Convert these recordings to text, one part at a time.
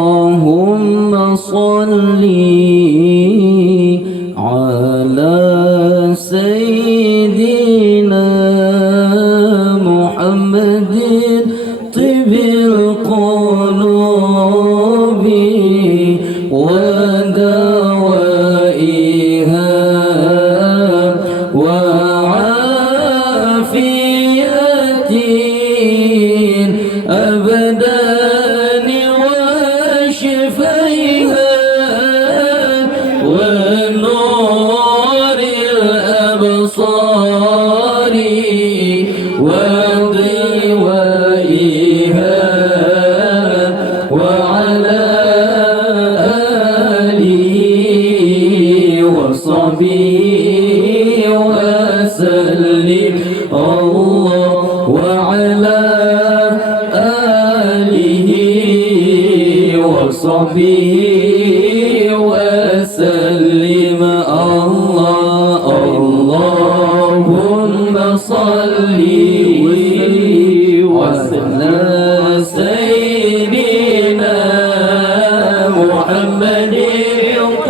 اللهم صل على سيدنا محمد طب القلوب ودوائها وعافية الأبدان وشفيها ونور الأبصار وضوائها وعلى آله وصحبه وسلم الله وعلى آله وصحبه وسلم الله. اللهم صل وسلم سيدنا محمد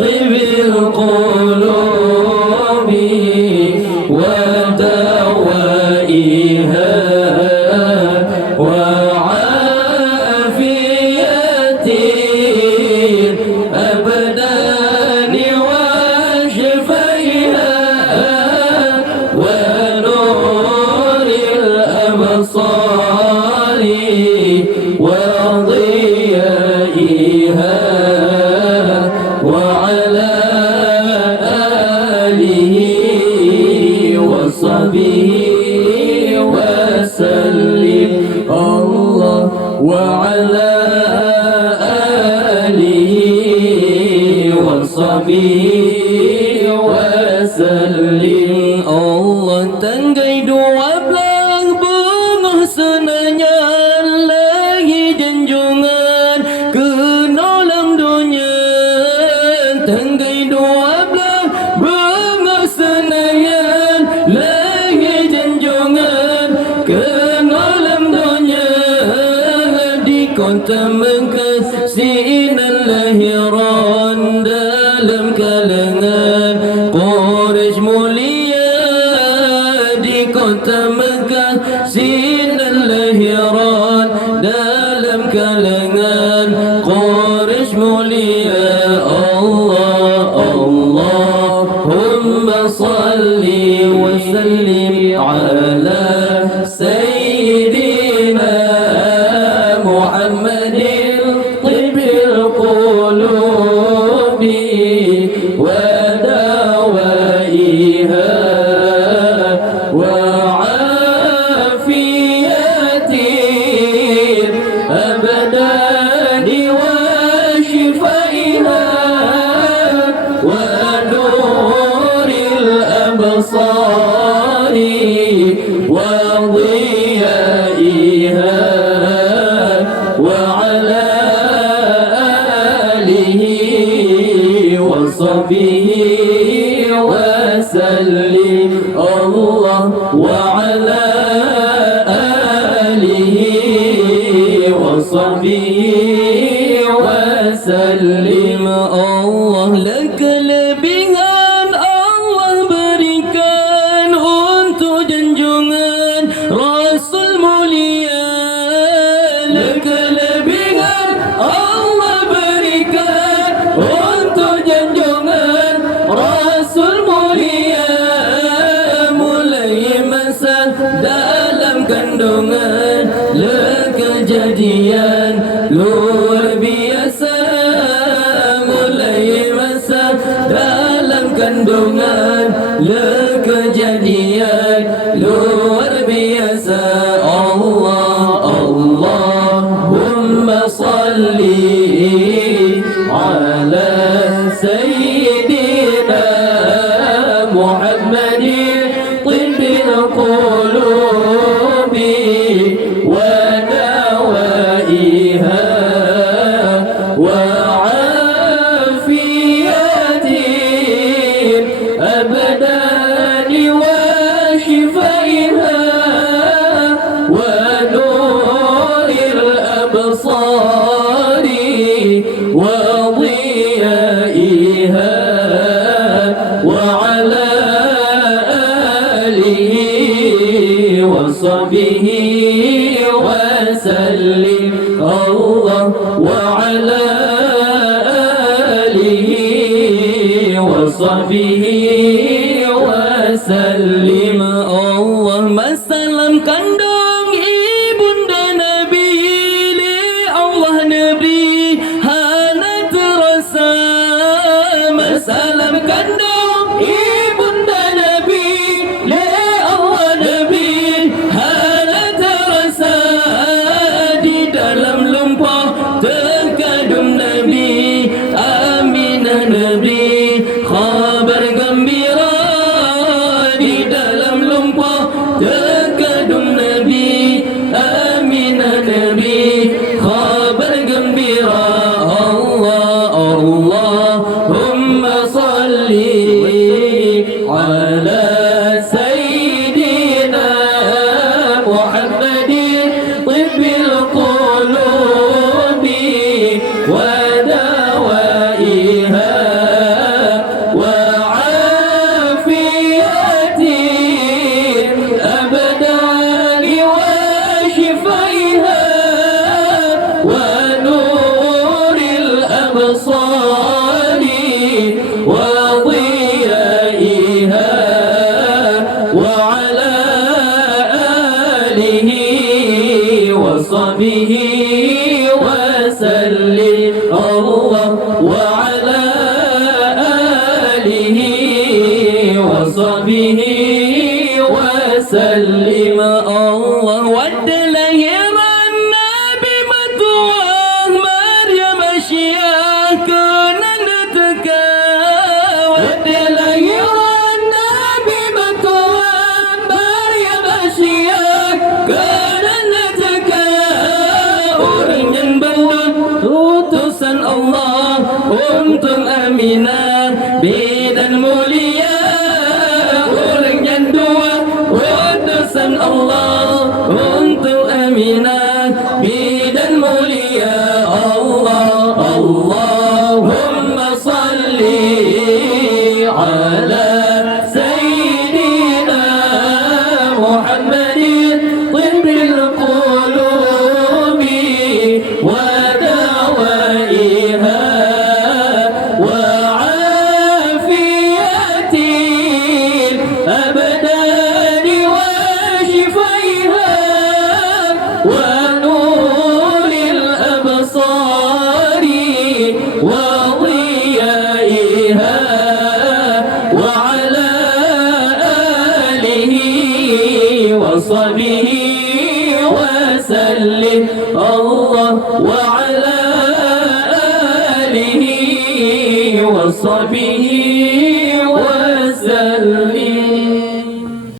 طب القلوب ودوائها وعافية الأبدان وشفيها ونور الأبصار وضيائها وعلى آله وصحبه وسلم الله وعلى آله وصحبه وسلم Allah. Tanggai 12 bunga senanya lagi junjungan kenolam dunia. Tanggai 12 bunga senanya lagi junjungan kenolam dunia di kota Mekah sinar lahiran dalam kalangan Quraisy mulia. Di kota Mekah sinar lahiran dalam kalangan Quraisy mulia. Allahumma salli wa sallim ala sayyidina Muhammadin tibil qulubi wa dawaiha وعافية الأبدان وشفائها ونور الأبصار وضيائها وعلى آله وصحبه وسلم الله وعلى آله وصحبه وسلم Allah. Laka kelebihan Allah berikan untuk junjungan Rasul mulia. Laka kelebihan Allah berikan untuk junjungan Rasul mulia. Mulai masa dalam kandungan le kejadian luar biasa. Mulai masa dalam kandungan le kejadian luar biasa. Allahumma salli ala sayyidina Muhammadin tibbil qulubi wa dawaiha wa afiyatin abdani wa shifaiha wa nuril absar الأبصار وضيائها وعلى آله وصحبه وسلم الله وعلى آله وصحبه وسلم اللهم salam kandung ibunda Nabi li Allah Nabi hana terasa salam kandung ibunda Nabi li Allah Nabi hana terasa di dalam lumpur terkandung Nabi Aminah Nabi khabar gembira di dalam lumpur terkandung Nabi Aminah Nabi khabar gembira Allahumma salli ala sayyidina Muhammadin tibbil qulubi wa dawaiha wa afiyati abdani wa shifaiha wa nuril absari wa ضيائها وعلى آله وصحبه وسلم الله وعلى آله وصحبه وسلم الله ودلهران نبي متواه مريم شياك ننتك ودلهران نبي متواه مريم شياك ننتك Uringan belum utusan Allah untuk Aminah bidan mulia. Uringan dua utusan Allah untuk Aminah bidan mulia. Allahumma salli ala sayyidina Muhammadin tibbil qulubi ودوائها وعافية الأبدان وشفائها ونور الأبصار وضيائها وعلى آله وصحبه وسلم الله وعلى آله وصحبه